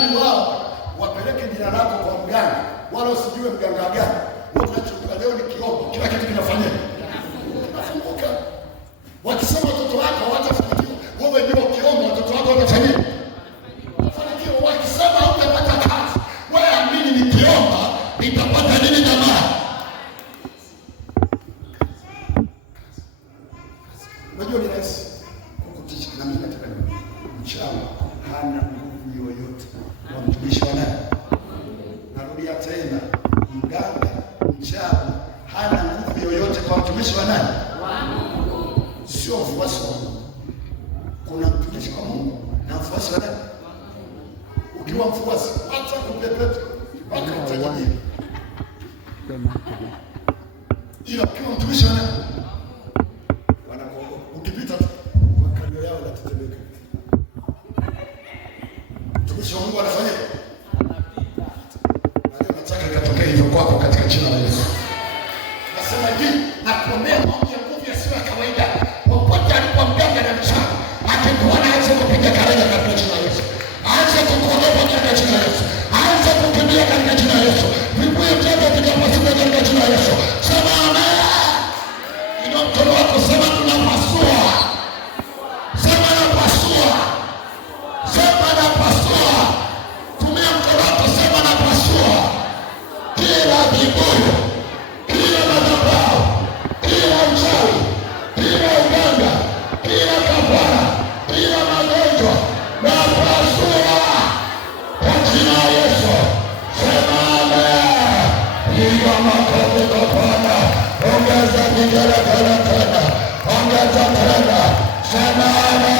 yaani wao wapeleke jina lako kwa mganga, wala usijue mganga gani. Unachokuwa leo ni kiombo, kila kitu kinafanyika, kinafunguka. Wakisema watoto wako hawatafanikiwa, wewe ndio ukiomba watoto wako watafanikiwa. Wakisema hutapata kazi, wewe amini nikiomba nitapata nini jamaa? Unajua ni rahisi kukutisha, na mimi nataka mchawi hana nguvu yoyote wa mtumishi wa nani? Narudia tena, mganga mchawi hana nguvu yoyote kwa mtumishi wa nani? Sio mfuasi wa Mungu. Kuna mtumishi wa Mungu na mfuasi wa nani? Ukiwa mfuasi hata kupepeta mpaka utajiri, ila ukiwa mtumishi wa nani? Wanakuogopa. Ukipita kwa kando yao inatetemeka. Mtumishi wa Mungu anafanya anapita. Nataka ikatokee hivyo kwako katika jina la Yesu. Nasema hivi, nakuombea maombi ya nguvu yasiyo ya kawaida. Popote alipo mganga na mchawi, akikuona aanze kupiga kelele katika jina la Yesu. Aanze kukuogopa katika jina la Yesu. Aanze kukimbia katika jina la Yesu. Vibuyu vyako vikapasuka katika jina la Yesu. Sema amen. Inua mkono wako, sema tunapasua. Sema napasua. Sema napasua. Tumia mkono wako, sema napasua. Kila vibuyu, kila madhabahu, kila uchawi, kila uganga, kila kafara, kila magonjwa, napasua kwa jina la Yesu. Sema amen. Piga makofi kwa Bwana. Ongeza vigelegele tena. Ongeza tena. Sema amen.